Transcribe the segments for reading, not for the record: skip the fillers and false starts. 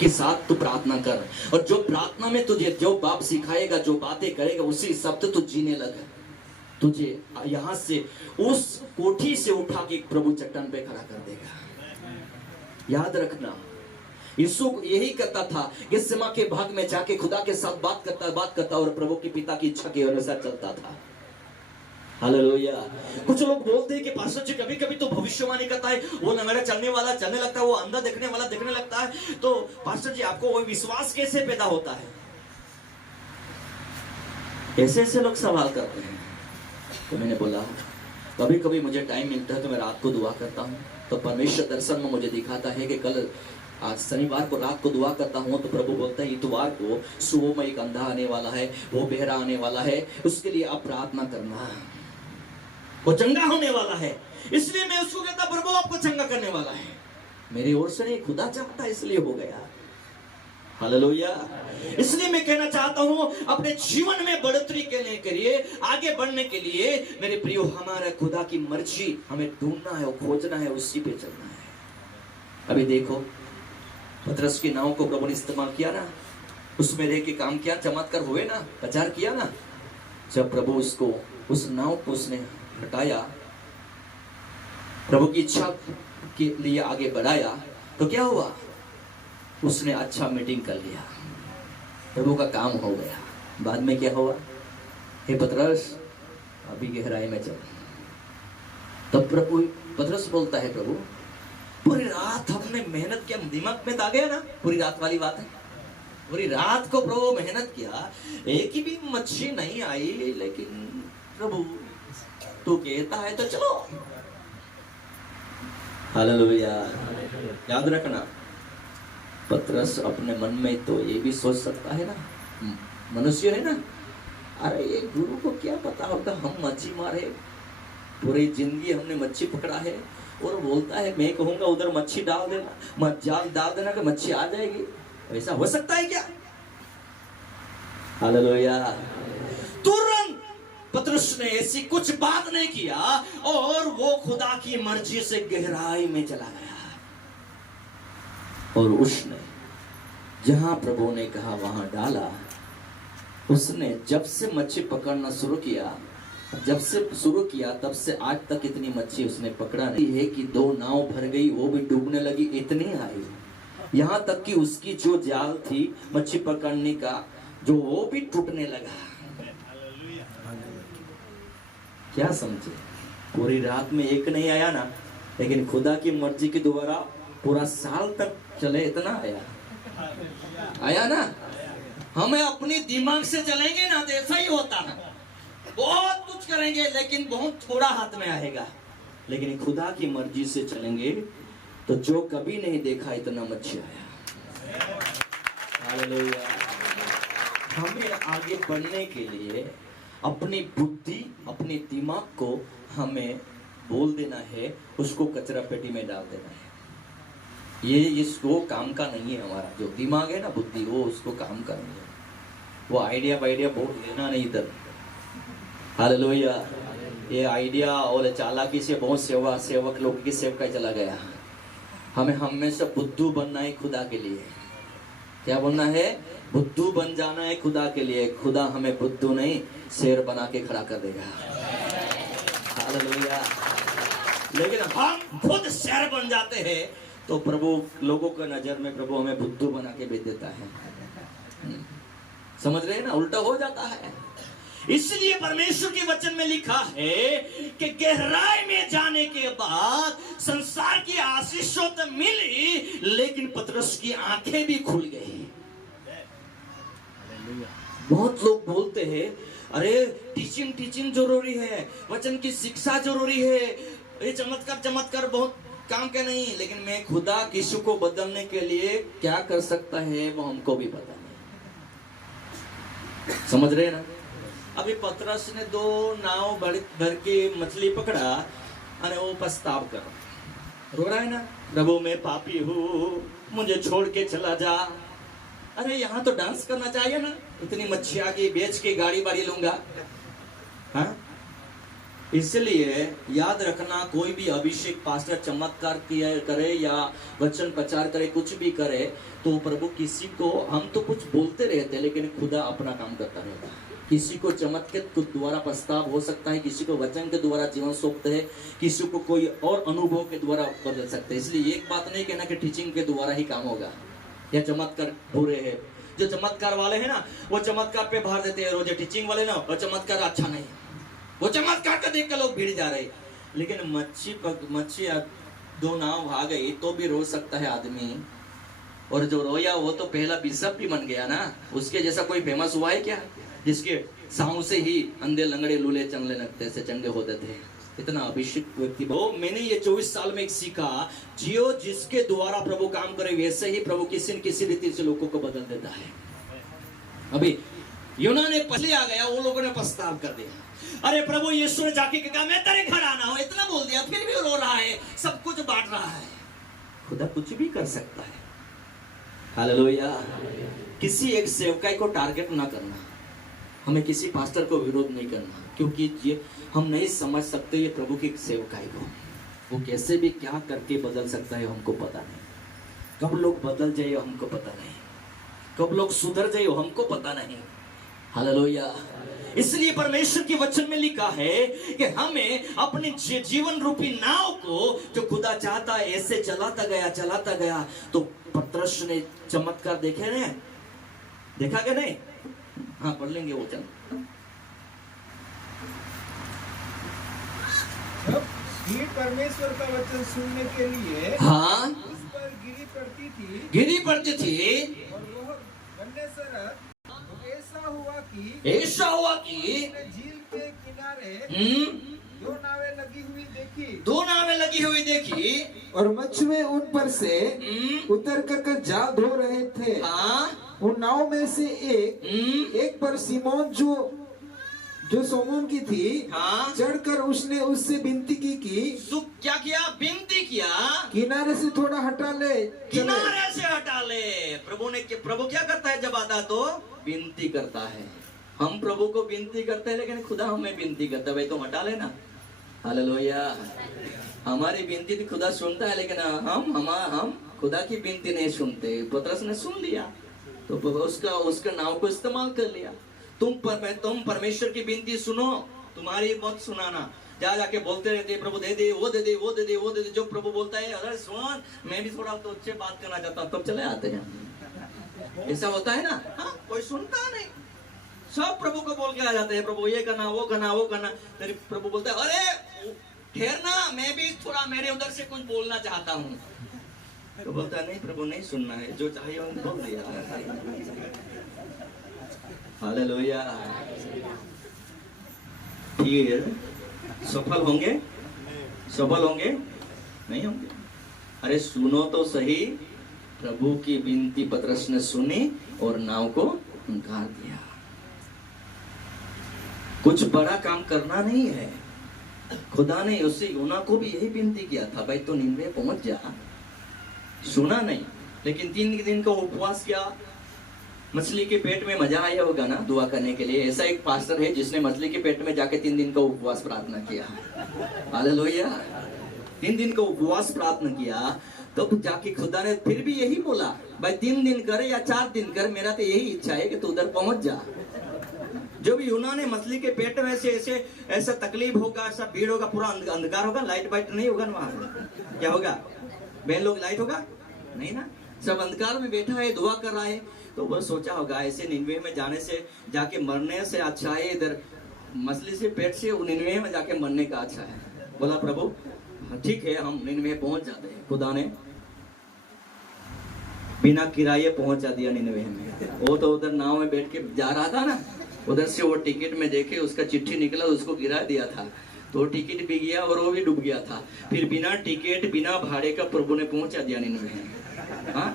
के साथ तू प्रार्थना कर, और जो प्रार्थना में तुझे जो बाप सिखाएगा, जो बातें करेगा, उसी शब्द तू जीने लगा। तुझे यहां से उस कोठी से उठा के प्रभु चट्टान पे खड़ा कर देगा। याद रखना, यीशु यही करता था, गेत्सेमा के भाग में जाके खुदा के साथ बात करता और प्रभु के पिता की इच्छा के अनुसार चलता था। हालेलुया। कुछ लोग बोलते हैं कि पास्टर जी कभी कभी तो भविष्यवाणी करता है, वो नंगड़ा चलने वाला चलने लगता है, वो अंधा देखने वाला देखने लगता है, तो पास्टर जी आपको वो विश्वास कैसे पैदा होता है? ऐसे ऐसे लोग सवाल करते हैं। तो मैंने बोला कभी कभी मुझे टाइम मिलता है तो मैं रात को दुआ करता हूँ, तो परमेश्वर दर्शन में मुझे दिखाता है कि कल आज शनिवार को रात को दुआ करता हूँ तो प्रभु बोलता है इतवार को सुबह में एक अंधा आने वाला है, वो बहरा आने वाला है, उसके लिए आप प्रार्थना करना, वो चंगा होने वाला है। इसलिए मैं उसको कहता प्रभु आपको चंगा करने वाला है, मेरी ओर से नहीं, खुदा चाहता इसलिए हो गया। हालेलुया। इसलिए मैं कहना चाहता हूं अपने जीवन में बढ़ोतरी करने के लिए, आगे बढ़ने के लिए मेरे प्रियो, हमारा खुदा की मर्जी हमें ढूंढना है, खोजना है, उसी पे चलना है। अभी देखो पतरस की नाव को प्रभु ने इस्तेमाल किया ना, उसमें रह के काम किया, चमत्कार हुए ना, प्रचार किया ना। जब प्रभु उसको उस नाव को उसने हटाया, प्रभु की इच्छा के लिए आगे बढ़ाया, तो क्या हुआ? उसने अच्छा मीटिंग कर लिया, प्रभु का काम हो गया। बाद में क्या हुआ? हे पतरस अभी गहराई में चल। तब प्रभु पतरस बोलता है प्रभु पूरी रात हमने मेहनत किया, दिमाग में आ गया ना पूरी रात वाली बात है। पूरी रात को प्रभु मेहनत किया, एक ही भी मच्छी नहीं आई, लेकिन प्रभु तू कहता है तो चलो। हालेलुया। याद रखना, पतरस अपने मन में तो ये भी सोच सकता है ना, मनुष्य है ना, अरे ये गुरु को क्या पता होगा हम मच्छी मारे, पूरी जिंदगी हमने मच्छी पकड़ा है, और बोलता है मैं कहूंगा उधर मच्छी डाल देना, जाल डाल देना कि मच्छी आ जाएगी। ऐसा हो सकता है क्या? हालेलुया। तुरंत पतरस ने ऐसी कुछ बात नहीं किया और वो खुदा की मर्जी से गहराई में चला गया, और उसने जहां प्रभु ने कहा वहां डाला। उसने जब से मच्छी पकड़ना शुरू किया, तब से आज तक इतनी मच्छी उसने पकड़ा नहीं है कि 2 नाव भर गई, वो भी डूबने लगी, इतनी आई। यहां तक कि उसकी जो जाल थी मच्छी पकड़ने का, जो वो भी टूटने लगा। क्या समझे? पूरी रात में एक नहीं आया ना, लेकिन खुदा की मर्जी के द्वारा पूरा साल तक चले, इतना आया ना। हमें अपनी दिमाग से चलेंगे ना तो ऐसा ही होता है, बहुत कुछ करेंगे लेकिन बहुत थोड़ा हाथ में आएगा। लेकिन खुदा की मर्जी से चलेंगे तो जो कभी नहीं देखा इतना मच्छी आया। हालेलुया। हमें आगे बढ़ने के लिए अपनी बुद्धि, अपने दिमाग को हमें बोल देना है, उसको कचरा पेटी में डाल देना है। ये इसको काम का नहीं है। हमारा जो दिमाग है ना, बुद्धि, वो उसको काम का नहीं है। वो आइडिया बहुत लेना नहीं इधर। हालेलुया। ये आइडिया और चालाकी से बहुत सेवक लोग की सेवका चला गया। हमें हमेशा बुद्धू बनना है खुदा के लिए। क्या बनना है? बुद्धू बन जाना है खुदा के लिए। खुदा हमें बुद्धू नहीं, शेर बना के खड़ा कर देगा। हालेलुया। लेकिन हम खुद शेर बन जाते हैं तो प्रभु लोगों के नजर में प्रभु हमें बुद्धू बना के भेज देता है। समझ रहे हैं ना? उल्टा हो जाता है। इसलिए परमेश्वर के वचन में लिखा है कि गहराई में जाने के बाद संसार की आशीषों तो मिली, लेकिन पतरस की आंखें भी खुल गई। बहुत लोग बोलते हैं अरे टीचिंग जरूरी है, वचन की शिक्षा जरूरी है, ये चमत्कार बहुत काम के नहीं। लेकिन मैं खुदा किसी को बदलने के लिए क्या कर सकता है वो हमको भी पता नहीं। समझ रहे ना? अभी पतरस ने 2 नाव भर के मछली पकड़ा और वो पछताव कर रो रहा है ना, प्रभु मैं पापी हूँ, मुझे छोड़ के चला जा। अरे यहाँ तो डांस करना चाहिए ना, इतनी मच्छी आ गई, बेच के गाड़ी बाड़ी लूंगा। हाँ, इसलिए याद रखना, कोई भी अभिषेक पास्टर चमत्कार किया करे या वचन प्रचार करे, कुछ भी करे, तो प्रभु किसी को, हम तो कुछ बोलते रहते हैं लेकिन खुदा अपना काम करता रहता है। किसी को चमत्कार के द्वारा प्रस्ताव हो सकता है, किसी को वचन के द्वारा जीवन सौंपते हैं, किसी को कोई और अनुभव के द्वारा बदल सकते हैं। इसलिए एक बात नहीं कहना कि टीचिंग के द्वारा ही काम होगा या चमत्कार बुरे है। जो चमत्कार वाले हैं ना, वो चमत्कार पे भार देते हैं रोजे। टीचिंग वाले ना, वो चमत्कार अच्छा नहीं, वो चमत्कार का देख कर लोग भीड़ जा रहे। लेकिन मच्छी दो नाव भाग गई तो भी रो सकता है आदमी, और जो रोया वो तो पहला बिशप भी बन गया ना। उसके जैसा कोई फेमस हुआ है क्या, जिसके साहू से ही अंधे लंगड़े लूले चंगले लगते से चंगे होते थे। इतना अभिषेक व्यक्ति। वो मैंने ये 24 साल में एक सीखा, जियो जिसके द्वारा प्रभु काम करे वैसे ही प्रभु किसी न किसी रीति से लोगों को बदल देता है। अभी यूना ने पहले आ गया, वो लोगों ने प्रस्ताव कर दिया, अरे प्रभु यीशु ने जाके कहा मैं तेरे घर आना हूं, इतना बोल दिया, फिर भी रो रहा है, सब कुछ बांट रहा है। खुदा कुछ भी कर सकता है। हालेलुया। किसी एक सेवकाई को टारगेट ना करना, हमें किसी पास्टर को विरोध नहीं करना, क्योंकि ये हम नहीं समझ सकते ये प्रभु की सेवकाई को, वो कैसे भी क्या करके बदल सकता है हमको पता नहीं। कब लोग बदल जाए हमको पता नहीं, कब लोग सुधर जाए हमको पता नहीं। हालेलुया। इसलिए परमेश्वर के वचन में लिखा है कि हमें अपने जीवन रूपी नाव को जो खुदा चाहता है ऐसे चलाता गया। तो पतरस ने चमत्कार देखे ने, देखा क्या नहीं? हाँ, पढ़ लेंगे वो चल। जब भीड़ परमेश्वर का वचन सुनने के लिए हाँ उस पर गिरी पड़ती थी और वह बनने से ऐसा हुआ कि झील के किनारे दो नावें लगी हुई देखी और मछुए उन पर से उतर कर जाल धो रहे थे। हाँ, उन नाव में से एक पर सिमोन जो सोमोन की थी, हाँ, चढ़कर उसने उससे विनती की क्या किया? विनती किया, किनारे से थोड़ा हटा ले, किनारे से हटा ले। प्रभु क्या करता है? जब आता तो विनती करता है। हम प्रभु को विनती करते हैं, लेकिन खुदा हमें विनती करता है, भाई तुम हटा लेना। हालेलुया। हमारी विनती भी खुदा सुनता है, लेकिन हम खुदा की विनती नहीं सुनते। पतरस ने सुन लिया तो उसका नाव को इस्तेमाल कर लिया। तुम परमेश्वर की विनती सुनो, तुम्हारी मत सुनाना। जाके बोलते रहते प्रभु दे दे, वो दे दे, वो दे दे, वो दे दे। जो प्रभु बोलता है अरे सुन, मैं भी थोड़ा तो अच्छे बात करना चाहता हूँ, तब चले आते हैं। ऐसा होता है ना। हाँ, कोई सुनता नहीं, सब प्रभु को बोल के आ जाते हैं, प्रभु ये करना, वो करना, वो करना। फिर प्रभु बोलता है अरे ठहरना, मैं भी थोड़ा मेरे उधर से कुछ बोलना चाहता हूँ। तो बोलता है नहीं प्रभु, नहीं सुनना है, जो चाहिए वो बोल दिया। हालेलुया। फिर सफल होंगे नहीं होंगे। अरे सुनो तो सही, प्रभु की विनती पतरस ने सुनी और नाव को उनकार दिया। कुछ बड़ा काम करना नहीं है। खुदा ने उससे यूना को भी यही विनती किया था, भाई तो निनवे पहुंच जा। सुना नहीं, लेकिन 3 दिन का उपवास किया। मछली के पेट में मजा आया होगा ना दुआ करने के लिए। ऐसा एक पास्टर है जिसने मछली के पेट में जाके 3 दिन का उपवास प्रार्थना किया। हालेलुया। 3 दिन का उपवास प्रार्थना किया, तो जाके खुदा ने फिर भी यही बोला, भाई 3 दिन कर या 4 दिन कर, मेरा तो यही इच्छा है कि तू उधर पहुंच जा। जो भी यूना ने मछली के पेट में से ऐसा तकलीफ होगा, ऐसा भीड़ होगा, पूरा अंधकार होगा, लाइट वाइट नहीं होगा ना वहां। क्या होगा? बहन लोग, लाइट होगा नहीं ना, सब अंधकार में बैठा है, दुआ कर रहा है। तो वो सोचा होगा ऐसे निनवे में जाने से, जाके मरने से अच्छा है इधर मछली से पेट से निनवे में जाके मरने का अच्छा है। बोला प्रभु ठीक है, हम निनवे पहुंच जाते हैं। खुदा ने बिना किराए पहुंचा दिया निनवे में। वो तो उधर नाव में बैठ के जा रहा था ना, उधर से वो टिकट में देखे उसका चिट्ठी निकला, उसको गिरा दिया था, तो टिकट भी गया और वो भी डूब गया था। फिर बिना टिकट बिना भाड़े का प्रभु ने पहुंचा दिया निनवे। हाँ,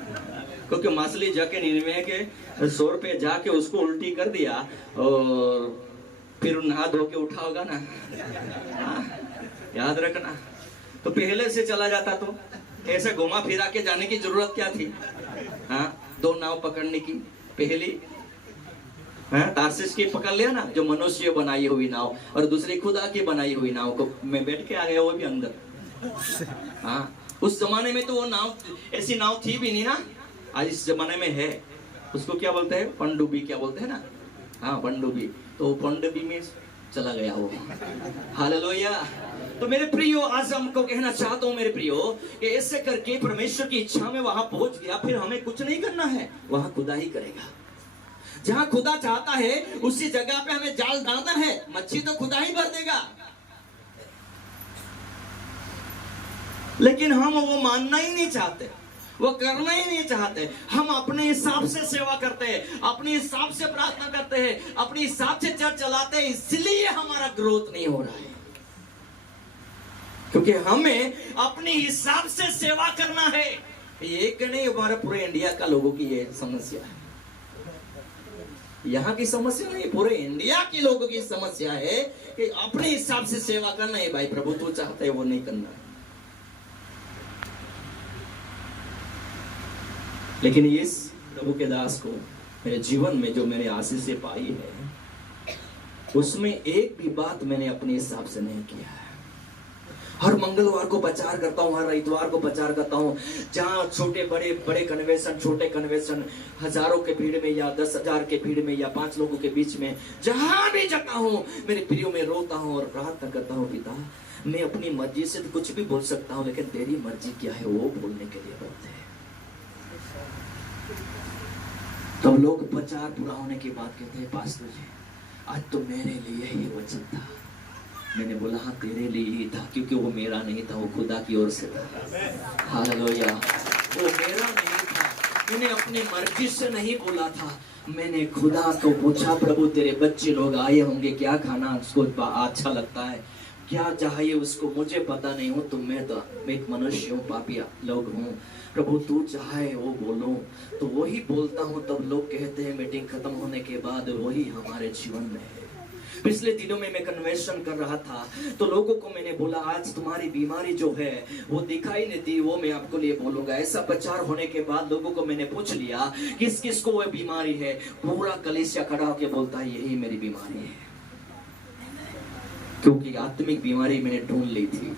क्योंकि मछली जाके निनवे के 100 रुपये जाके उसको उल्टी कर दिया और फिर नहा धो के उठा होगा ना। याद रखना, तो पहले से चला जाता तो ऐसे घुमा फिरा के जाने की जरूरत क्या थी? हाँ, 2 नाव पकड़ने की। पहली तारशीश की पकड़ लिया ना, जो मनुष्य बनाई हुई नाव, और दूसरी खुदा की बनाई हुई नाव को मैं बैठ के आ गया, वो भी अंदर। हाँ, उस जमाने में तो वो नाव, ऐसी नाव थी भी नहीं ना, आज इस जमाने में है। उसको क्या बोलते हैं, पनडुब्बी क्या बोलते हैं ना। हाँ, पनडुब्बी, तो पनडुब्बी में चला गया वो। हालेलुया। तो मेरे प्रियो, आज हमको कहना चाहता हूँ मेरे प्रियो, कि ऐसे करके परमेश्वर की इच्छा में वहां पहुंच गया, फिर हमें कुछ नहीं करना है, वहां खुदा ही करेगा। जहां खुदा चाहता है उसी जगह पे हमें जाल डालना है, मच्छी तो खुदा ही भर देगा। लेकिन हम वो मानना ही नहीं चाहते, वो करना ही नहीं चाहते। हम अपने हिसाब से सेवा करते हैं, अपने हिसाब से प्रार्थना करते हैं, अपने हिसाब से चर्च चलाते हैं, इसलिए हमारा ग्रोथ नहीं हो रहा है। क्योंकि हमें अपने हिसाब से सेवा करना है। एक नहीं, हमारा पूरे इंडिया का लोगों की ये समस्या है। यहाँ की समस्या नहीं, पूरे इंडिया के लोगों की समस्या है कि अपने हिसाब से सेवा करना है। भाई प्रभु तू चाहते है वो नहीं करना है। लेकिन इस प्रभु के दास को मेरे जीवन में जो मैंने आशीष पाई है, उसमें एक भी बात मैंने अपने हिसाब से नहीं किया है। हर मंगलवार को प्रचार करता हूँ, हर इतवार को प्रचार करता हूँ, जहाँ छोटे बड़े बड़े कन्वेंशन, छोटे कन्वेंशन, हजारों के भीड़ में या 10,000 के भीड़ में या 5 लोगों के बीच में, जहां भी जाता हूँ मेरे प्रियो में रोता हूँ और प्रार्थना करता हूँ, पिता मैं अपनी मर्जी से तो कुछ भी बोल सकता हूँ, लेकिन तेरी मर्जी क्या है वो बोलने के लिए बोलते हैं। तब लोग प्रचार पूरा होने के बाद कहते हैं, पास्टर जी आज तो मेरे लिए ही वचन था। मैंने बोला हाँ तेरे लिए ही था, क्योंकि वो मेरा नहीं था, वो खुदा की ओर से था। हालेलुया। वो मेरा नहीं था, मैंने अपनी मर्जी से नहीं बोला था। मैंने खुदा को पूछा, प्रभु तेरे बच्चे लोग आए होंगे, क्या खाना उसको अच्छा लगता है, क्या चाहिए उसको, मुझे पता नहीं हो, तो मैं तो एक मनुष्य हूँ, पापी लोग हूँ, प्रभु तू चाहे वो बोलो तो वही बोलता हूँ। तब लोग कहते हैं मीटिंग खत्म होने के बाद वही हमारे जीवन में है। पिछले दिनों में मैं कन्वेंशन कर रहा था, तो लोगों को मैंने बोला आज तुम्हारी बीमारी जो है वो दिखाई नहीं दी, वो मैं आपको लिए बोलूंगा। ऐसा प्रचार होने के बाद लोगों को मैंने पूछ लिया किस किस को वह बीमारी है, पूरा कलीसिया खड़ा होकर बोलता है यही मेरी बीमारी है। क्योंकि आत्मिक बीमारी मैंने ढूंढ ली थी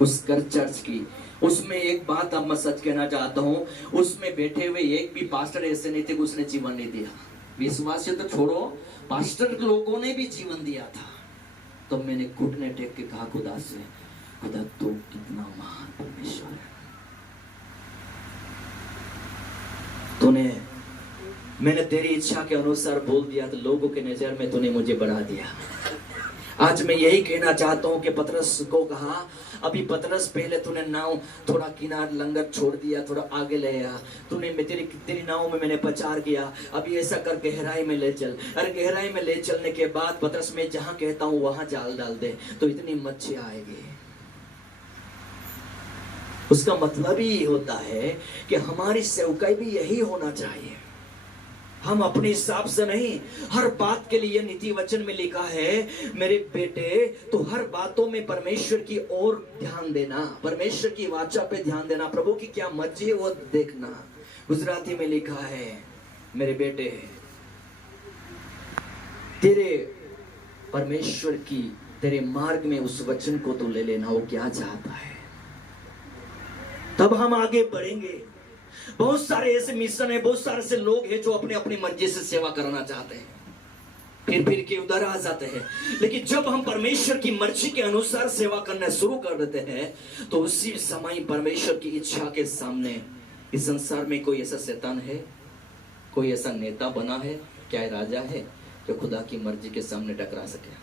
उस चर्च की। उसमें एक बात अब मैं सच कहना चाहता हूँ, उसमें बैठे हुए एक भी पास्टर ऐसे नहीं थे कि उसने जीवन नहीं दिया। विश्वास तो छोड़ो, पास्टर लोगों ने भी जीवन दिया था। तो मैंने घुटने टेक के कहा खुदा से, खुदा तू कितना महान परमेश्वर है, तूने, मैंने तेरी इच्छा के अनुसार बोल दिया तो लोगों के नजर में तूने मुझे बढ़ा दिया। आज मैं यही कहना चाहता हूँ कि पतरस को कहा, अभी पतरस पहले तूने नाव थोड़ा किनार लंगर छोड़ दिया, थोड़ा आगे ले आया, तूने तेरी नाव में मैंने प्रचार किया, अभी ऐसा कर गहराई में ले चल। अरे गहराई में ले चलने के बाद पतरस में जहां कहता हूँ वहां जाल डाल दे तो इतनी मच्छी आएगी। उसका मतलब ही होता है कि हमारी सेवकाई भी यही होना चाहिए। हम अपने हिसाब से नहीं, हर बात के लिए नीति वचन में लिखा है मेरे बेटे तो हर बातों में परमेश्वर की ओर ध्यान देना, परमेश्वर की वाचा पे ध्यान देना, प्रभु की क्या मर्जी है वो देखना। गुजराती में लिखा है मेरे बेटे तेरे परमेश्वर की तेरे मार्ग में उस वचन को तो ले लेना, वो क्या चाहता है, तब हम आगे बढ़ेंगे। बहुत सारे ऐसे मिशन है, बहुत सारे ऐसे लोग हैं जो अपने अपनी मर्जी से सेवा करना चाहते हैं, फिर के उधर आ जाते हैं। लेकिन जब हम परमेश्वर की मर्जी के अनुसार सेवा करना शुरू कर देते हैं तो उसी समय परमेश्वर की इच्छा के सामने इस संसार में कोई ऐसा शैतान है, कोई ऐसा नेता बना है, क्या राजा है जो खुदा की मर्जी के सामने टकरा सके।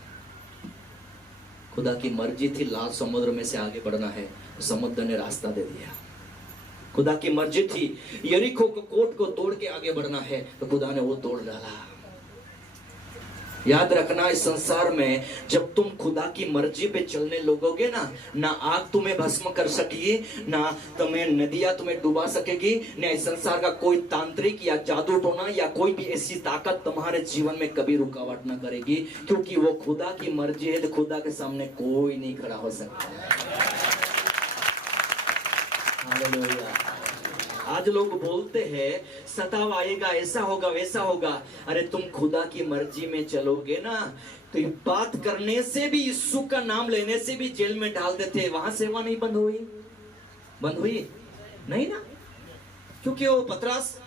खुदा की मर्जी थी लाल समुद्र में से आगे बढ़ना है, समुद्र ने रास्ता दे दिया। खुदा की मर्जी थी यरीको को कोट को तोड़ के आगे बढ़ना है, तो खुदा ने वो तोड़ डाला। याद रखना इस संसार में जब तुम खुदा की मर्जी पे चलने लगोगे ना आग तुम्हें भस्म कर सकेगी, ना तुम्हें नदियां तुम्हें डुबा सकेगी, ना इस संसार का कोई तांत्रिक या जादू टोना या कोई भी ऐसी ताकत तुम्हारे जीवन में कभी रुकावट ना करेगी, क्योंकि वो खुदा की मर्जी है। तो खुदा के सामने कोई नहीं खड़ा हो सकता। हालेलुया। आज लोग बोलते हैं सताव आएगा, ऐसा होगा वैसा होगा। अरे तुम खुदा की मर्जी में चलोगे ना, तो ये बात करने से भी, यीशु का नाम लेने से भी जेल में डाल देते, वहां सेवा नहीं बंद हुई? बंद हुई नहीं ना, क्योंकि वो पतरस,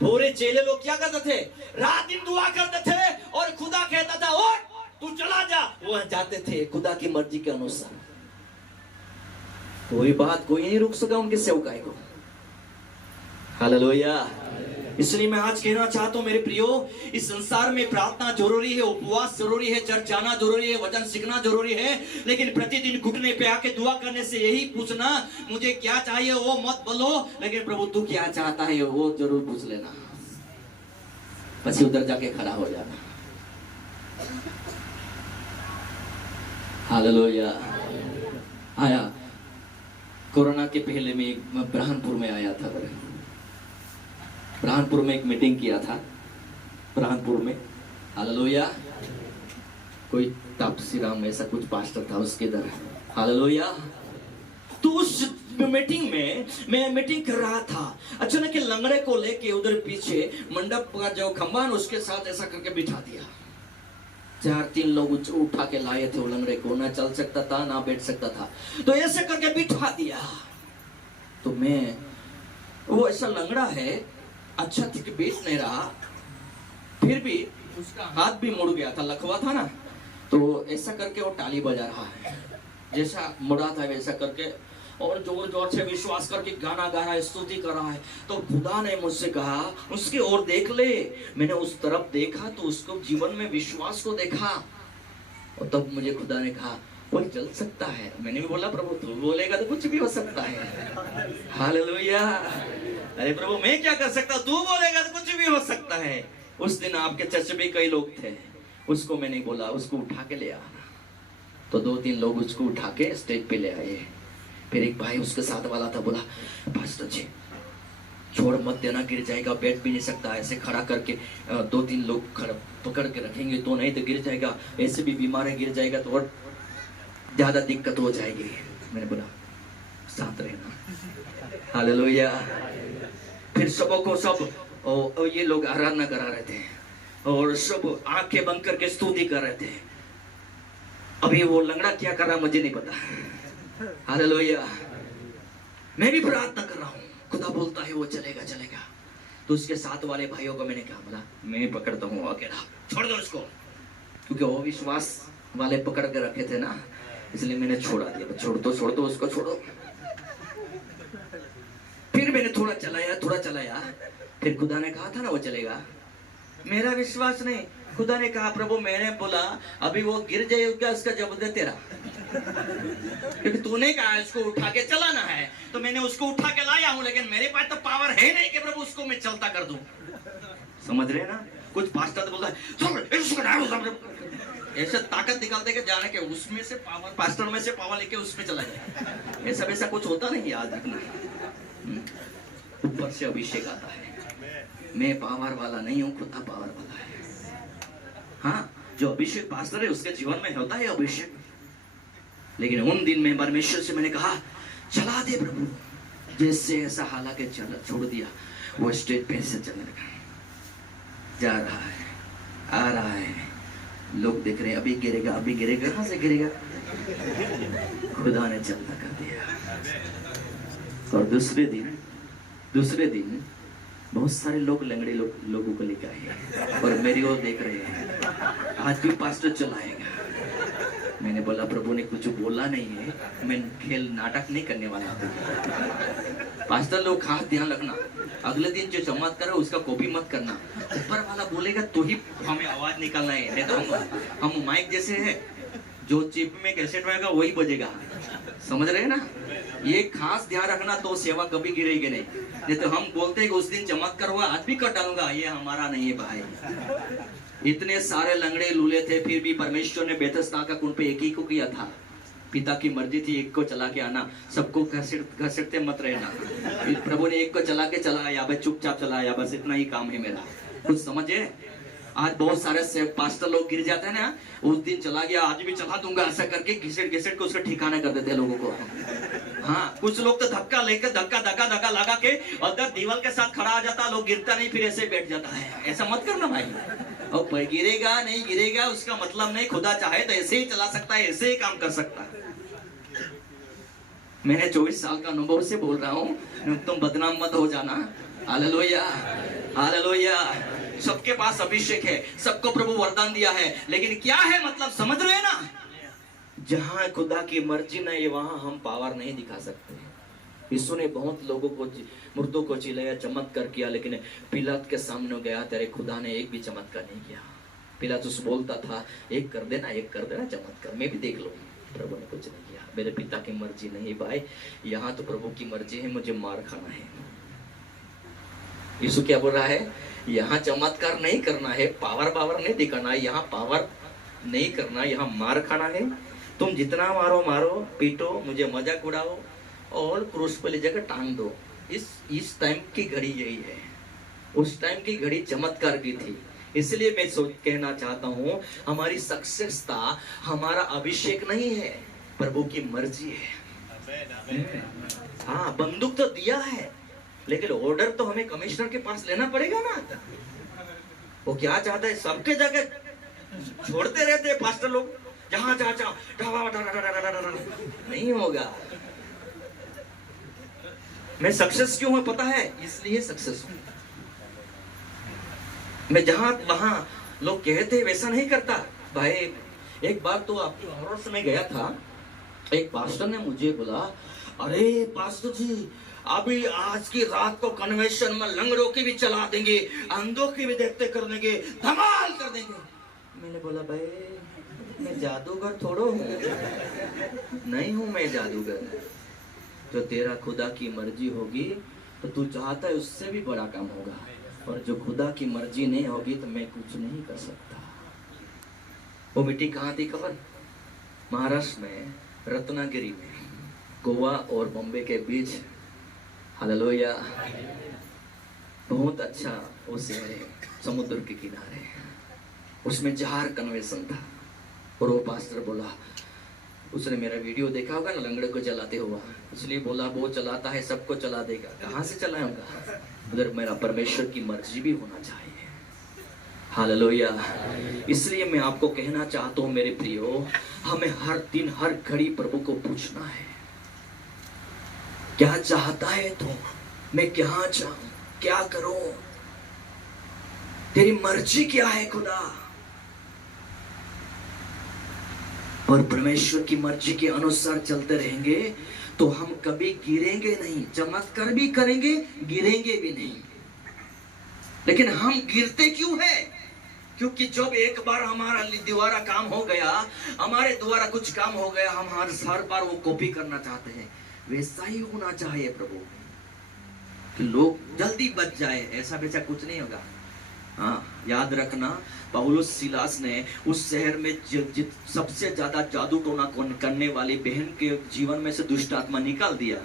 पूरे चेले लोग क्या करते थे? रात दिन दुआ करते थे और खुदा कहता था ओ तू चला जा, वो जाते थे खुदा की मर्जी के अनुसार। कोई बात कोई नहीं रुक सका उनके सेवकाई को। हालेलुया। इसलिए मैं आज कहना चाहता हूं मेरे प्रियो, इस संसार में प्रार्थना जरूरी है, उपवास जरूरी है, चर्च जाना जरूरी है, वचन सीखना जरूरी है, लेकिन प्रतिदिन घुटने पे आके दुआ करने से यही पूछना मुझे क्या चाहिए वो मत बोलो, लेकिन प्रभु तू क्या चाहता है वो जरूर पूछ लेना, बस उधर जाके खड़ा हो जाना। हालेलुया। आया कोरोना के पहले मैं ब्रह्मपुर में आया था। ब्रह्मपुर में एक मीटिंग किया था, ब्रह्मपुर में। हालेलुया। कोई तापसी राम ऐसा कुछ पास्टर था उसके इधर। हालेलुया। तो उस मीटिंग में मैं मीटिंग कर रहा था, अचानक के लंगड़े को लेके उधर पीछे मंडप का जो खंबा है उसके साथ ऐसा करके बिठा दिया। 4-3 लोग उठा के लाए थे वो लंगड़े को, ना चल सकता था ना बैठ सकता था, तो ऐसे करके बिठा दिया। तो मैं, वो ऐसा लंगड़ा है, अच्छा थी कि बैठ नहीं रहा, फिर भी उसका हाथ भी मुड़ गया था, लकवा था ना, तो ऐसा करके वो ताली बजा रहा है, जैसा मुड़ा था वैसा करके, और जोर जोर से विश्वास करके गाना गा रहा है, स्तुति कर रहा है। तो खुदा ने मुझसे कहा उसकी ओर देख ले। मैंने उस तरफ देखा तो उसको जीवन में विश्वास को देखा, और तब मुझे खुदा ने कहा वो चल सकता है। मैंने भी बोला प्रभु तू बोलेगा तो कुछ भी हो सकता है। हालेलुया। अरे प्रभु मैं क्या कर सकता, तू बोलेगा तो कुछ भी हो सकता है। उस दिन आपके चर्च में कई लोग थे, उसको मैंने बोला उसको उठा के ले आना, तो 2-3 लोग उसको उठा के स्टेज पे ले आए। फिर एक भाई उसके साथ वाला था, बोला पास्टर जी छोड़ मत देना, गिर जाएगा, बैठ भी नहीं सकता, ऐसे खड़ा करके 2-3 लोग खड़ा पकड़ के रखेंगे तो नहीं तो गिर जाएगा, ऐसे भी बीमार है, गिर जाएगा तो और ज्यादा दिक्कत हो जाएगी। मैंने बोला शांत रहना। हालेलुया। फिर सबों को सब ये लोग आराधना करा रहे थे और सब आंखें बंद करके स्तुति कर रहे थे। अभी वो लंगड़ा क्या कर रहा मुझे नहीं पता। हालेलुया। मैं भी प्रार्थना कर रहा हूँ, खुदा बोलता है वो चलेगा चलेगा। तो उसके साथ वाले भाइयों को मैंने कहा, बोला मैं पकड़ता हूँ अकेला, छोड़ दो उसको, क्योंकि वो विश्वास वाले पकड़ के रखे थे ना, इसलिए मैंने छोड़ा दिया। छोड़ दो उसको, छोड़ो। फिर मैंने थोड़ा चलाया, फिर खुदा ने कहा था ना वो चलेगा। मेरा विश्वास नहीं, खुदा ने कहा प्रभु मैंने बोला अभी वो गिर जाएगा, उसका जवाब दे तेरा, क्योंकि तूने कहा इसको उठा के चलाना है, तो मैंने उसको उठा के लाया हूं, लेकिन मेरे पास तो पावर है नहीं कि प्रभु उसको मैं चलता कर दूं। समझ रहे ना? कुछ पास्टर बोलता है ऐसे ताकत निकालते के जाने के उसमें से पावर, पास्टर में से पावर लेके उसमें चला जाए, ऐसा वैसा कुछ होता नहीं। याद रखना, ऊपर से अभिषेक आता है। मैं पावर वाला नहीं हूँ, खुदा पावर वाला है। हाँ, जो अभिषेक पास्टर है उसके जीवन में होता है अभिषेक। लेकिन उन दिन में परमेश्वर से मैंने कहा चला दे प्रभु, जैसे ऐसा हालांकि छोड़ दिया। वो स्टेज पे से चलने लगा, जा रहा है, आ रहा है, लोग देख रहे हैं, अभी गिरेगा, अभी गिरेगा, कहां से गिरेगा? खुदा ने चलना कर दिया। और दूसरे दिन बहुत सारे लोग लंगड़े लोगों को लेकर आए और मेरी ओर देख रहे हैं, आज भी पास्टर चलाएगा। मैंने बोला प्रभु ने कुछ बोला नहीं है, मैं खेल नाटक नहीं करने वाला हूँ। पास्टर लोग खास ध्यान रखना, अगले दिन जो चमत्कार है उसका कॉपी मत करना। ऊपर वाला बोलेगा तो ही हमें आवाज निकालना है, नहीं तो हम माइक जैसे है, जो चिप में कैसेट होगा वही बजेगा। समझ रहे हैं ना? ये खास ध्यान रखना, तो सेवा कभी गिरेगी नहीं तो हम बोलते हैं कि उस दिन चमत्कार हुआ, आज भी कर डालूंगा, ये हमारा नहीं है भाई। इतने सारे लंगड़े लूले थे, फिर भी परमेश्वर ने बेतस्दा का कुंड पे एक ही को किया था। पिता की मर्जी थी एक को चला के आना, सबको घसीटते मत रहना। प्रभु ने एक को चला के चलाया, बस चुपचाप चलाया, बस इतना ही काम है मेरा। कुछ समझे? आज बहुत सारे से पास्टर लोग गिर जाते हैं ना, उस दिन चला गया आज भी चला दूंगा ऐसा करके घिसट घिसट को उसका ठिकाना कर देते हैं लोगों को। हाँ, कुछ लोग तो धक्का लेकर धक्का धक्का धक्का लगा के अदर दीवार के साथ खड़ा आ जाता, लोग गिरता नहीं फिर ऐसे बैठ जाता है। ऐसा मत करना भाई। और गिरेगा नहीं गिरेगा उसका मतलब नहीं, खुदा चाहे तो ऐसे ही चला सकता है, ऐसे ही काम कर सकता है। मैंने 24 साल का अनुभव से बोल रहा हूँ, तुम बदनाम मत हो जाना। Hallelujah hallelujah. सबके पास अभिषेक है, सबको प्रभु वरदान दिया है, लेकिन क्या है मतलब समझ रहे हैं ना, जहां खुदा की मर्जी नहीं वहां हम पावर नहीं दिखा सकते। यीशु ने बहुत लोगों को मुर्दों को चिल्लाया, चमत्कार किया, लेकिन पिलात के सामने गया, तेरे खुदा ने एक भी चमत्कार नहीं किया। पिलातुस बोलता था एक कर देना चमत्कार, मैं भी देख लूंगा। प्रभु ने कुछ नहीं किया। मेरे पिता की मर्जी नहीं भाई, यहाँ तो प्रभु की मर्जी है, मुझे मार खाना है। यीशु क्या बोल रहा है, यहाँ चमत्कार नहीं करना है, पावर नहीं दिखाना है, यहाँ पावर नहीं करना, यहाँ मार खाना है। तुम जितना मारो मारो, पीटो, मुझे मजाक उड़ाओ और क्रूस पे ले जाकर टांग दो। इस टाइम की घड़ी यही है। उस टाइम की घड़ी चमत्कार की थी। इसलिए मैं कहना चाहता हूँ, हमारी सक्सेसता हमारा अभिषेक नहीं है, प्रभु की मर्जी है। हाँ, बंदूक तो दिया है, लेकिन ऑर्डर तो हमें कमिश्नर के पास लेना पड़ेगा ना। वो क्या चाहता है, सबके जगह छोड़ते रहते हैं पास्टर लोग, जहां नहीं होगा। मैं सक्सेस क्यों हूं पता है, इसलिए सक्सेस हूं। मैं जहां वहां लोग कहते वैसा नहीं करता भाई। एक बार तो आपकी हॉर्स में गया था, एक पास्टर ने मुझे बोला, अरे पास्टर जी अभी आज की रात को कन्वेंशन में लंगड़ों की भी चला देंगे, अंधों की भी देखते कर देंगे, धमाल कर देंगे। मैंने बोला भाई मैं जादूगर थोड़ो हूँ, नहीं हूँ मैं जादूगर। जो तेरा खुदा की मर्जी होगी तो तू चाहता है उससे भी बड़ा काम होगा, और जो खुदा की मर्जी नहीं होगी तो मैं कुछ नहीं कर सकता। वो मिट्टी कहाँ थी कबर? महाराष्ट्र में रत्नागिरी में, गोवा और बॉम्बे के बीच। हालेलुया। बहुत अच्छा वो शहर है, समुद्र के किनारे। उसमें जहार कन्वेंशन था, और वो पास्टर बोला, उसने मेरा वीडियो देखा होगा ना लंगड़े को चलाते हुआ, इसलिए बोला वो चलाता है सबको चला देगा। कहाँ से चलाऊंगा? उधर मेरा परमेश्वर की मर्जी भी होना चाहिए। हालेलुया। इसलिए मैं आपको कहना चाहता हूँ मेरे प्रियो, हमें हर दिन हर घड़ी प्रभु को पूछना है, क्या चाहता है तू? मैं क्या चाहूं, क्या करूं? तेरी मर्जी क्या है खुदा? और परमेश्वर की मर्जी के अनुसार चलते रहेंगे तो हम कभी गिरेंगे नहीं। चमत्कार भी करेंगे, गिरेंगे भी नहीं। लेकिन हम गिरते क्यों है? क्योंकि जब एक बार हमारा द्वारा काम हो गया, हमारे द्वारा कुछ काम हो गया, हम हर बार वो कॉपी करना चाहते हैं। वैसा ही होना चाहिए प्रभु, कि लोग जल्दी बच जाए, ऐसा वैसा कुछ नहीं होगा। हाँ, याद रखना, पौलुस सिलास ने उस शहर में सबसे ज्यादा जादू टोना करने वाली बहन के जीवन में से दुष्ट आत्मा निकाल दिया।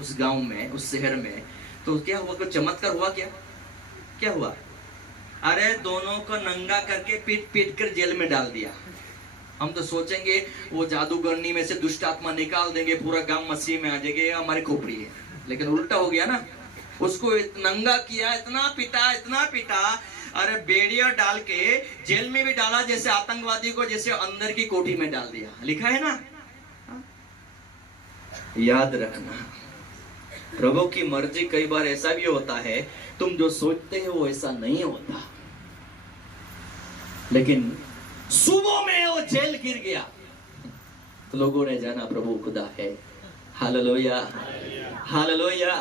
उस गांव में, उस शहर में, तो क्या हुआ? कोई चमत्कार हुआ क्या? क्या हुआ? अरे दोनों को नंगा करके पीट पीट कर जेल में डाल दिया। हम तो सोचेंगे वो जादूगरनी में से दुष्ट आत्मा निकाल देंगे, पूरा गांव मसीह में आ जाएगा, हमारी खोपड़ी है। लेकिन उल्टा हो गया ना, उसको नंगा किया, इतना पिटा, अरे बेड़िया डाल के जेल में भी डाला, जैसे आतंकवादी को जैसे अंदर की कोठी में डाल दिया। लिखा है ना। याद रखना, प्रभु की मर्जी कई बार ऐसा भी होता है, तुम जो सोचते हो वो ऐसा नहीं होता। लेकिन सुबह में वो जेल गिर गया तो लोगों ने जाना प्रभु खुदा है। Hallelujah hallelujah.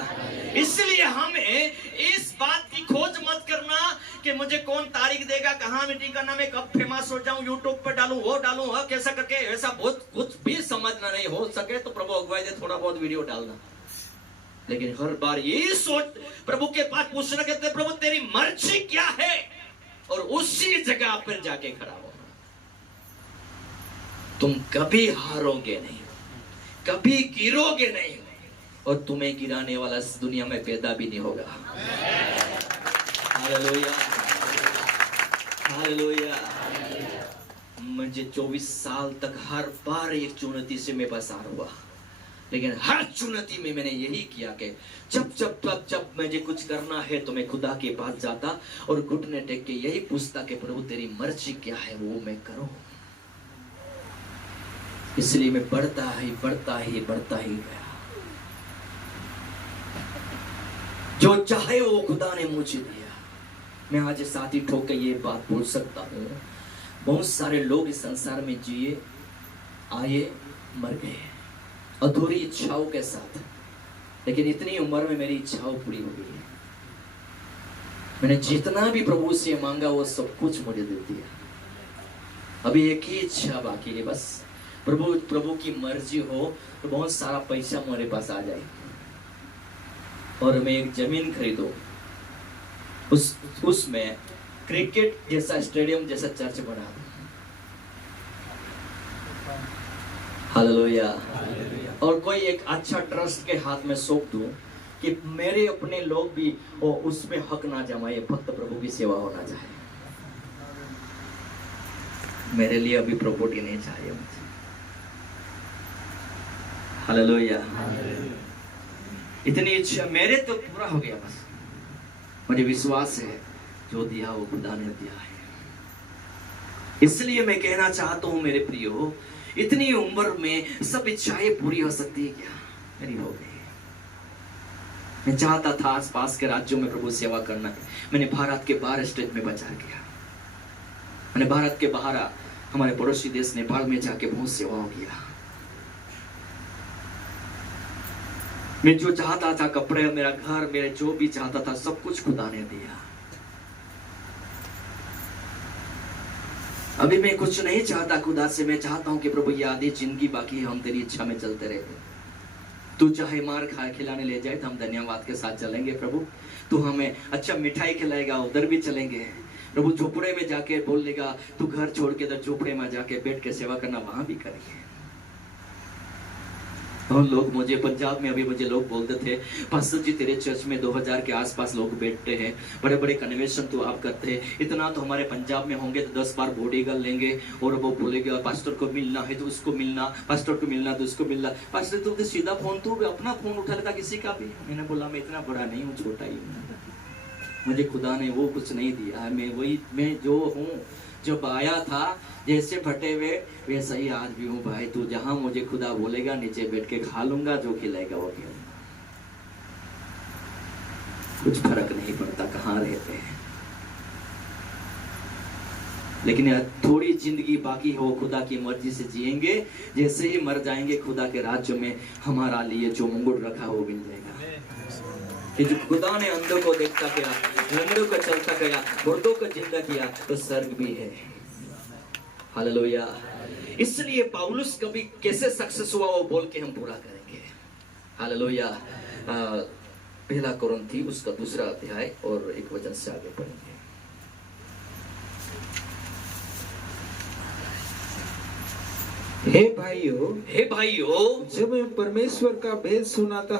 इसलिए हमें इस बात की खोज मत करना कि मुझे कौन तारीख देगा, कहाँ मीटिंग करना, मैं कब फेमस हो जाऊं, यूट्यूब पर डालूं, वो डालूं, वो कैसा करके, ऐसा बहुत कुछ भी समझना नहीं। हो सके तो प्रभु अगुवाई दे, थोड़ा बहुत वीडियो डालना, लेकिन हर बार यही सोच प्रभु के पास पूछना, कहते प्रभु तेरी मर्जी क्या है, और उसी जगह पर जाके खड़ा हो। तुम कभी हारोगे नहीं, कभी गिरोगे नहीं, और तुम्हें गिराने वाला इस दुनिया में पैदा भी नहीं होगा। Hallelujah hallelujah. मुझे 24 साल तक हर बार एक चुनौती से मैं पसार हुआ, लेकिन हर चुनौती में मैंने यही किया कि जब मुझे कुछ करना है तो मैं खुदा के पास जाता और घुटने टेक के यही पूछता कि प्रभु तेरी मर्जी क्या है वो मैं करूं। इसलिए मैं बढ़ता ही गया। जो चाहे वो खुदा ने मुझे दिया। मैं आज साथी ठोक के ये बात बोल सकता हूँ, बहुत सारे लोग इस संसार में जिए, आए, मर गए अधूरी इच्छाओं के साथ, लेकिन इतनी उम्र में मेरी इच्छाओं पूरी हो गई है। मैंने जितना भी प्रभु से मांगा वो सब कुछ मुझे दे दिया। अभी एक ही इच्छा बाकी है, बस प्रभु की मर्जी हो तो बहुत सारा पैसा मेरे पास आ जाए और मैं एक जमीन खरीदूं, उसमें क्रिकेट जैसा स्टेडियम जैसा चर्च बना दूं। हालेलुया। और कोई एक अच्छा ट्रस्ट के हाथ में सौंप दूं कि मेरे अपने लोग भी उसमें हक ना जमाए, भक्त प्रभु की सेवा होना चाहिए। मेरे लिए अभी प्रॉपर्टी नहीं चाहिए मुझे। हालेलुया। इतनी इच्छा मेरे तो पूरा हो गया। बस मुझे विश्वास है जो दिया वो खुदा ने दिया है। इसलिए मैं कहना चाहता हूं मेरे प्रियो, इतनी उम्र में सब इच्छाएं पूरी हो सकती है क्या? मेरी हो गई। मैं चाहता था आसपास के राज्यों में प्रभु सेवा करना है। मैंने भारत के बाहर स्टेट में प्रचार किया। मैंने भारत के बाहर हमारे पड़ोसी देश नेपाल में जाके बहुत सेवा किया। मैं जो चाहता था, कपड़े, मेरा घर, मेरे जो भी चाहता था, सब कुछ खुदा ने दिया। अभी मैं कुछ नहीं चाहता खुदा से। मैं चाहता हूं कि प्रभु ये आधी जिंदगी बाकी है, हम तेरी इच्छा में चलते रहते। तू चाहे मार खा खिलाने ले जाए तो हम धन्यवाद के साथ चलेंगे प्रभु। तू हमें अच्छा मिठाई खिलाएगा, उधर भी चलेंगे प्रभु। झोपड़े में जाके बोल देगा तू घर छोड़ के उधर झोपड़े में जाके बैठ के सेवा करना, वहां भी करेंगे। और लोग मुझे पंजाब में अभी मुझे लोग बोलते थे, पास्टर जी तेरे चर्च में 2000 के आसपास लोग बैठते हैं, बड़े बड़े कन्वेंशन तो आप करते हैं, इतना तो हमारे पंजाब में होंगे तो 10 बार बॉडीगार्ड लेंगे और वो बोलेगा पास्टर को मिलना है तो उसको मिलना, पास्टर को मिलना तो उसको मिलना। पास्टर तुम तो सीधा फोन, तो अपना फोन उठा लेता किसी का भी। मैंने बोला मैं इतना बड़ा नहीं हूँ, छोटा ही हूँ। मुझे खुदा ने वो कुछ नहीं दिया है। मैं जो हूँ, जब आया था जैसे फटे हुए वैसा ही आज भी हूँ भाई। तू जहां मुझे खुदा बोलेगा नीचे बैठ के खा लूंगा, जो खिलाएगा वो खिलाऊंगा। कुछ फर्क नहीं पड़ता कहाँ रहते हैं। लेकिन यार थोड़ी जिंदगी बाकी हो, खुदा की मर्जी से जिएंगे। जैसे ही मर जाएंगे खुदा के राज्य में हमारा लिए जो मुकुट रखा वो मिल जाएगा। कि जो खुदा ने अंधों को देखता गया, लंगड़ों को चलता गया, मुर्दों को जिंदा किया, तो स्वर्ग भी है। हालेलुया। इसलिए पौलुस कभी कैसे सक्सेस हुआ वो बोल के हम पूरा करेंगे। हालेलुया। पहला कोरिन्थी उसका 2 अध्याय और 1 वचन से आगे पढ़ेंगे। हे भाइयों, जब मैं परमेश्वर का भेद सुनाता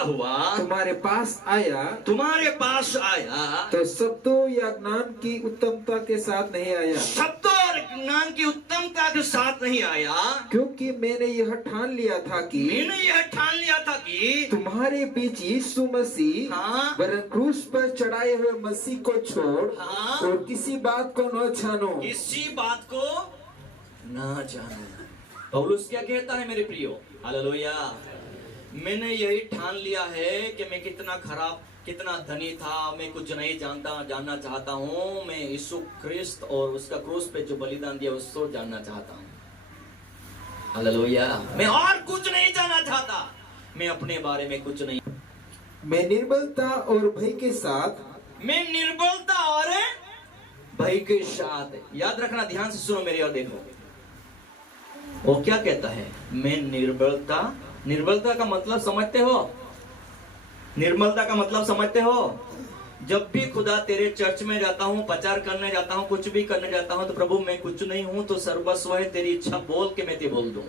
हुआ तुम्हारे पास आया तो शब्दों या ज्ञान की उत्तमता के साथ नहीं आया, क्योंकि मैंने यह ठान लिया था कि तुम्हारे बीच यीशु मसीह वरन क्रूस पर चढ़ाए हुए मसीह को छोड़ और किसी बात को ना जानो। पौलुस क्या कहता है मेरे प्रियो? हालेलुया। मैंने यही ठान लिया है कि मैं कितना खराब, कितना धनी था, मैं कुछ नहीं जानना चाहता हूँ। मैं यीशु ख्रिस्त और उसका क्रूस पे जो बलिदान दिया उसको जानना चाहता हूँ। हालेलुया। मैं और कुछ नहीं जानना चाहता। मैं अपने बारे में कुछ नहीं। मैं निर्बलता और भय के साथ याद रखना, ध्यान से सुनो मेरी और देखो। वो क्या कहता है? मैं निर्बलता का मतलब समझते हो? निर्मलता का मतलब समझते हो? जब भी खुदा तेरे चर्च में जाता हूँ, प्रचार करने जाता हूँ, कुछ भी करने जाता हूँ, तो प्रभु मैं कुछ नहीं हूँ, तो सर्वस्व है, तेरी इच्छा बोल के मैं ते बोल दूं।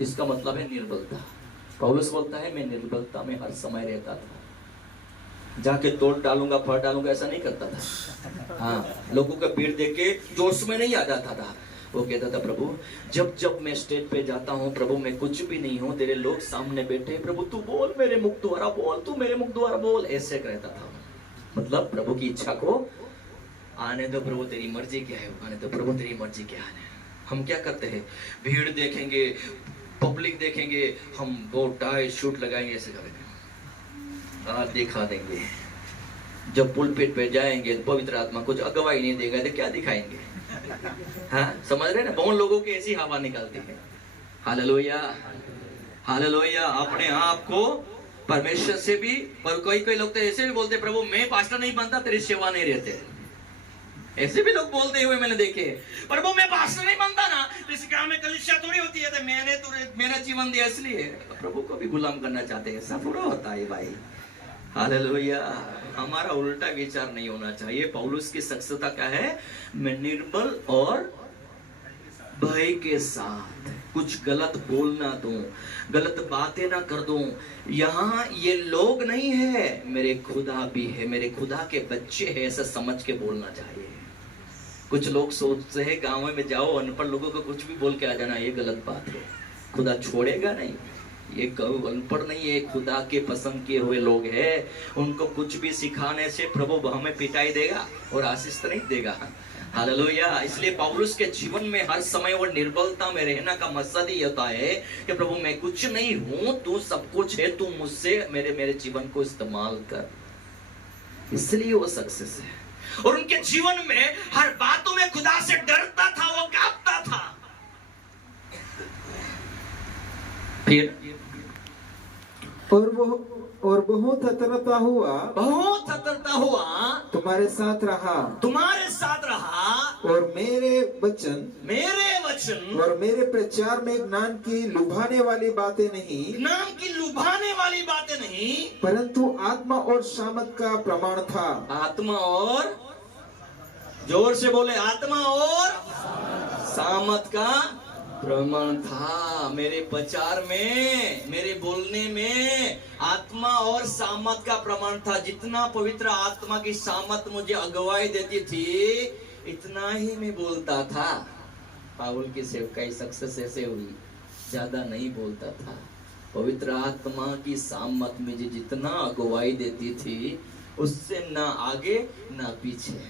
इसका मतलब है निर्बलता। पौलुस बोलता है मैं निर्बलता में हर समय रहता था। जाके तोड़ डालूंगा, फर डालूंगा, ऐसा नहीं करता था। हाँ, लोगों का भीड़ देख के जोश में नहीं आ जाता था। वो कहता था प्रभु जब जब मैं स्टेज पे जाता हूँ, प्रभु मैं कुछ भी नहीं हूँ, तेरे लोग सामने बैठे, प्रभु तू बोल मेरे मुख द्वारा बोल, तू मेरे मुख द्वारा बोल, ऐसे कहता था। मतलब प्रभु की इच्छा को आने दो, प्रभु तेरी मर्जी क्या है आने दो, प्रभु तेरी मर्जी क्या है। हम क्या करते हैं, भीड़ देखेंगे, पब्लिक देखेंगे, हम वो टाई शूट लगाएंगे, ऐसे करेंगे, दिखा देंगे। जब पुलपिट पे जाएंगे पवित्र आत्मा कुछ अगवाई नहीं देगा तो क्या दिखाएंगे। हाँ, समझ रहे ना, बहुत लोगों की ऐसी हवा निकलती है। Hallelujah, hallelujah. अपने आप को परमेश्वर से भी, पर कोई लोग तो ऐसे भी बोलते प्रभु मैं पास्टर नहीं बनता, तेरी सेवा नहीं रहते, ऐसे भी लोग बोलते हुए मैंने देखे। प्रभु मैं पास्टर नहीं बनता ना, इस गांव में कलीसिया थोड़ी होती है, तो मैंने तो मेरा जीवन दिया इसलिए। प्रभु को भी गुलाम करना चाहते हैं, ऐसा थोड़ा होता है भाई। हालेलुया। हमारा उल्टा विचार नहीं होना चाहिए। पौलुस की शख्सियत क्या है, मैं निर्बल और भय के साथ कुछ गलत बोल ना दूं, गलत बातें ना कर दूं। यहाँ ये लोग नहीं है, मेरे खुदा भी है, मेरे खुदा के बच्चे हैं, ऐसा समझ के बोलना चाहिए। कुछ लोग सोचते हैं गाँव में जाओ अनपढ़ लोगों को कुछ भी बोल के आ जाना, ये गलत बात है। खुदा छोड़ेगा नहीं, ये अनपढ़ नहीं है, खुदा के पसंद किए हुए लोग हैं। उनको कुछ भी सिखाने से प्रभु हमें पिटाई देगा और आशीष नहीं देगा। हालेलुया। इसलिए पौलुस के जीवन में हर समय वो निर्बलता में रहना का मकसद ही होता है कि प्रभु मैं कुछ नहीं हूं, तू सब कुछ है, तू मुझसे मेरे जीवन को इस्तेमाल कर। इसलिए वो सक्सेस है। और उनके जीवन में हर बातों में खुदा से डरता था, वो कांपता था। फिर और बहुत सतर्कता हुआ तुम्हारे साथ रहा और मेरे वचन और मेरे प्रचार में ज्ञान की लुभाने वाली बातें नहीं, परंतु आत्मा और सामर्थ का प्रमाण था। आत्मा और, जोर से बोले, आत्मा और सामर्थ का प्रमाण था। मेरे प्रचार में, मेरे बोलने में आत्मा और सामर्थ का प्रमाण था। जितना पवित्र आत्मा की सामर्थ मुझे अगुवाई देती थी, इतना ही मैं बोलता था। पावल की सेवकाई सक्सेस ऐसे हुई, ज्यादा नहीं बोलता था। पवित्र आत्मा की सामर्थ मुझे जितना अगुवाई देती थी, उससे ना आगे ना पीछे,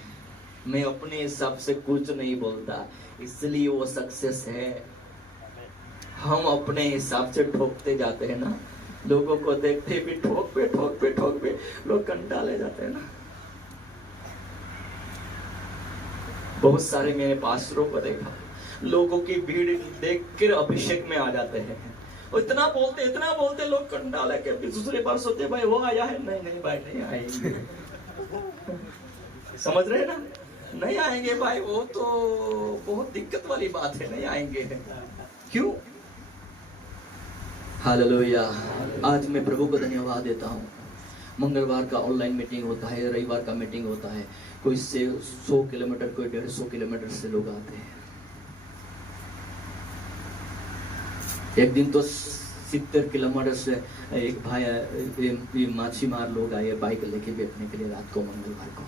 मैं अपने हिसाब से कुछ नहीं बोलता, इसलिए वो सक्सेस है। हम अपने हिसाब से ठोकते जाते हैं ना, लोगों को देखते भी ठोक पे लोग कंटाले जाते हैं ना। बहुत सारे मैंने पास्टरों को देखा, लोगों की भीड़ देख कर अभिषेक में आ जाते हैं। इतना बोलते लोग कंटाले के दूसरे बार सोते भाई वो आया है, नहीं भाई नहीं आएंगे। समझ रहे ना, नहीं आएंगे भाई, वो तो बहुत दिक्कत वाली बात है, नहीं आएंगे। क्यों? हालेलुया। आज मैं प्रभु को धन्यवाद देता हूँ। मंगलवार का ऑनलाइन मीटिंग होता है, रविवार का मीटिंग होता है, कोई से 100 किलोमीटर, कोई 150 किलोमीटर से लोग आते हैं। एक दिन तो 70 किलोमीटर से एक भाई माछीमार लोग आए बाइक लेके बैठने के लिए रात को, मंगलवार को।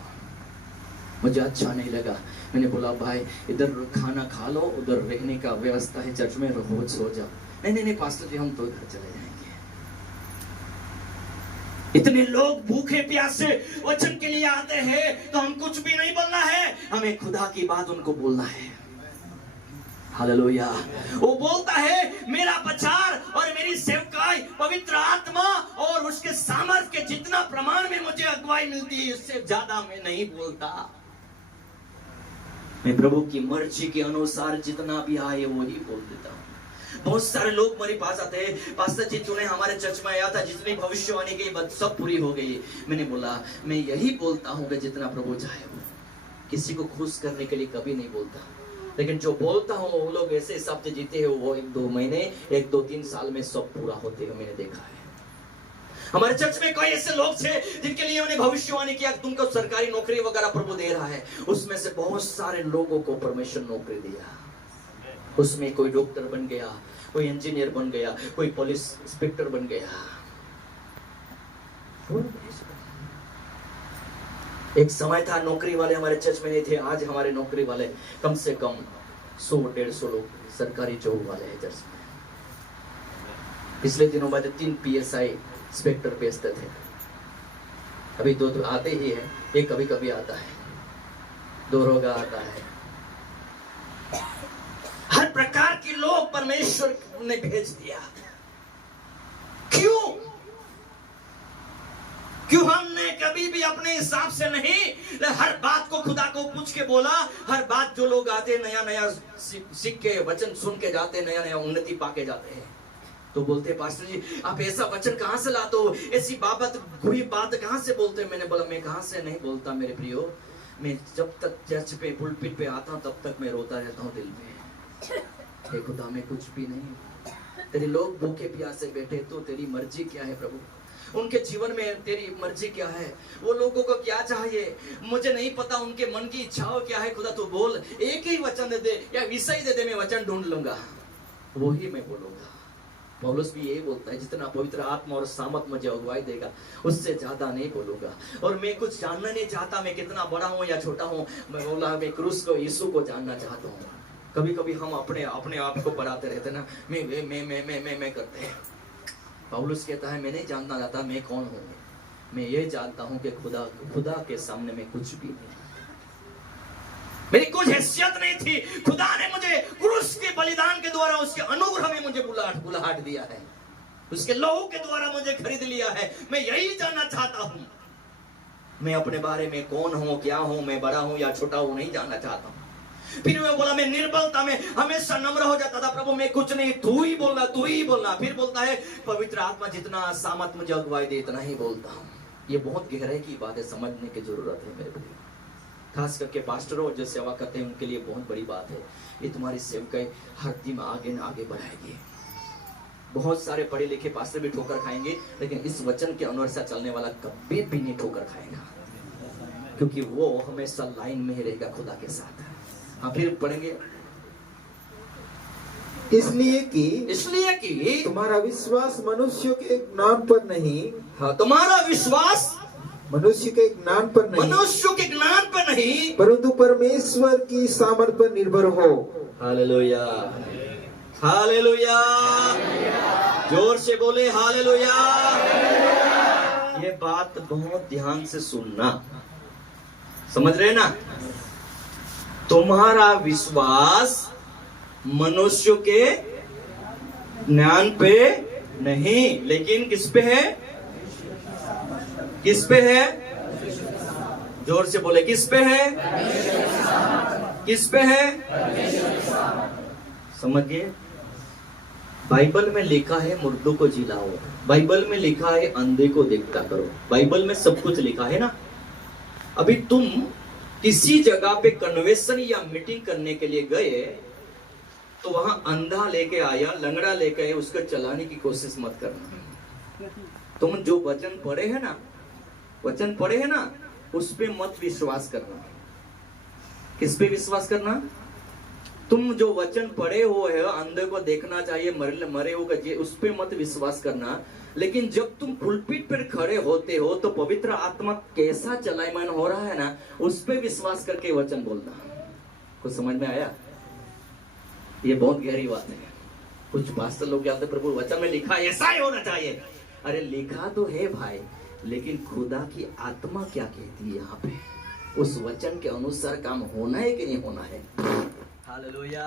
मुझे अच्छा नहीं लगा, मैंने बोला भाई इधर खाना खा लो, उधर रहने का व्यवस्था है, चर्च में रोज सो जाओ। नहीं पास्टर जी हम तो घर चले जाएंगे। इतने लोग भूखे प्यासे वचन के लिए आते हैं, तो हम कुछ भी नहीं बोलना है, हमें खुदा की बात उनको बोलना है। हालेलुया। वो बोलता है मेरा प्रचार और मेरी सेवकाई पवित्र आत्मा और उसके सामर्थ्य के जितना प्रमाण में मुझे अगुवाई मिलती है, इससे ज्यादा मैं नहीं बोलता। मैं प्रभु की मर्जी के अनुसार जितना भी आए वही बोल देता हूँ। बहुत सारे लोग मेरे पास आते हैं, पास्टर जी तूने हमारे चर्च में आया था, जितनी भविष्यवाणी की बात सब पूरी हो गई। मैंने बोला मैं यही बोलता हूँ कि जितना प्रभु चाहे वो, किसी को खुश करने के लिए कभी नहीं बोलता, लेकिन जो बोलता हूँ वो लोग ऐसे हिसाब से जीते हैं, वो 1-2 महीने 1-2-3 साल में सब पूरा होते हुए मैंने देखा है। हमारे चर्च में कई ऐसे लोग थे जिनके लिए उन्हें भविष्यवाणी किया तुमको सरकारी नौकरी वगैरह प्रभु दे रहा है, उसमें से बहुत सारे लोगों को परमेश्वर नौकरी दिया। उसमें कोई डॉक्टर बन गया, कोई इंजीनियर बन गया, कोई पुलिस इंस्पेक्टर बन गया। एक समय था नौकरी वाले हमारे चर्च में नहीं थे, आज हमारे नौकरी वाले कम से कम 100-150 लोग सरकारी जॉब वाले हैं चर्च में। पिछले दिनों बाद 3 PSI इंस्पेक्टर बेचते थे, अभी 2 तो आते ही है, एक कभी कभी आता है, दरोगा आता है। हर प्रकार के लोग परमेश्वर ने भेज दिया। क्यों हमने कभी भी अपने हिसाब से नहीं, हर बात को खुदा को पूछ के बोला। हर बात जो लोग आते नया नया सीख के वचन सुन के जाते, नया नया उन्नति पाके जाते हैं, तो बोलते पास्टर जी आप ऐसा वचन कहां से लाते हो, ऐसी हुई बात कहां से बोलते। मैंने बोला मैं कहां से नहीं बोलता मेरे प्रियो, मैं जब तक चर्च पे पुलपिट पे आता हूं तब तक मैं रोता रहता हूं दिल में, हे खुदा मैं कुछ भी नहीं, तेरे लोग भूखे प्यासे बैठे, तो तेरी मर्जी क्या है प्रभु, उनके जीवन में तेरी मर्जी क्या है, वो लोगों को क्या चाहिए मुझे नहीं पता, उनके मन की इच्छाओं क्या है। खुदा तू बोल, एक ही वचन दे दे या विषय दे दे, मैं वचन ढूंढ लूंगा, वही मैं बोलूंगा। पौलुस भी यही बोलता है, जितना पवित्र आत्मा और सामर्थ मुझे अगुवाई देगा उससे ज्यादा नहीं बोलूंगा। और मैं कुछ जानना नहीं चाहता, मैं कितना बड़ा हूँ या छोटा हूँ, मैं बोला मैं क्रूस को, यीशु को जानना चाहता हूँ। कभी कभी हम अपने आप को बढ़ाते रहते ना, मैं करते हैं। पौलुस कहता है मैं नहीं जानना चाहता मैं कौन हूँ, मैं ये जानता हूँ कि खुदा के सामने मैं कुछ भी नहीं, मेरी कुछ हैसियत नहीं थी। खुदा ने मुझे क्रूस के बलिदान के द्वारा, उसके अनुग्रह में मुझे बुलाहट दिया है, उसके लहू के द्वारा मुझे खरीद लिया है। मैं यही जानना चाहता हूँ, मैं अपने बारे में कौन हूँ, क्या हूँ, मैं बड़ा हूँ या छोटा हूँ नहीं जानना चाहता हूँ। फिर मैं बोला, मैं निर्बलता में हमेशा नम्र हो जाता था, प्रभु मैं कुछ नहीं, तू ही बोलना। फिर बोलता है पवित्र आत्मा जितना सामर्थ मुझे अगुवाई दे इतना ही बोलता हूँ। ये बहुत गहराई की बात है, समझने की जरूरत है मेरे प्रिय, खास करके पास्टरों जो सेवा करते हैं उनके लिए बहुत बड़ी बात है। ये तुम्हारी सेवकाई हर दिन आगे न आगे बढ़ाएगी। बहुत सारे पढ़े लिखे पास्टर भी ठोकर खाएंगे, लेकिन इस वचन के अनुसार चलने वाला कभी भी नहीं ठोकर खाएगा, क्योंकि वो हमेशा लाइन में ही रहेगा खुदा के साथ। हाँ फिर पढ़ेंगे, इसलिए कि तुम्हारा विश्वास मनुष्य के ज्ञान पर नहीं, हाँ तुम्हारा विश्वास मनुष्य के ज्ञान पर नहीं, परंतु परमेश्वर की सामर्थ पर निर्भर हो। हालेलुया, हालेलुया, जोर से बोले हालेलुया। ये बात बहुत ध्यान से सुनना, समझ रहे ना? तुम्हारा विश्वास मनुष्य के ज्ञान पे नहीं, लेकिन किस पे है? किस पे है? जोर से बोले, किस पे है? किस पे है? समझिए, बाइबल में लिखा है मुर्दों को जिलाओ, बाइबल में लिखा है अंधे को देखता करो, बाइबल में सब कुछ लिखा है ना। अभी तुम किसी जगह पे कन्वेंशन या मीटिंग करने के लिए गए, तो वहां अंधा लेके आया, लंगड़ा लेके आया, उसको चलाने की कोशिश मत करना। तुम जो वचन पढ़े हैं ना, उस पे मत विश्वास करना। किस पे विश्वास करना? तुम जो वचन पढ़े हुए हो, अंधे को देखना चाहिए, मरे हो गए, उस पे मत विश्वास करना। लेकिन जब तुम पुलपिट पर खड़े होते हो तो पवित्र आत्मा कैसा चलायमान हो रहा है ना, उस पे विश्वास करके वचन बोलना। कुछ समझ में आया? ये बहुत गहरी बात है। कुछ पास्टर लोग कहते प्रभु वचन में लिखा ऐसा ही होना चाहिए। अरे लिखा तो है भाई, लेकिन खुदा की आत्मा क्या कहती है यहाँ पे? उस वचन के अनुसार काम होना है कि नहीं होना है? हालेलुया।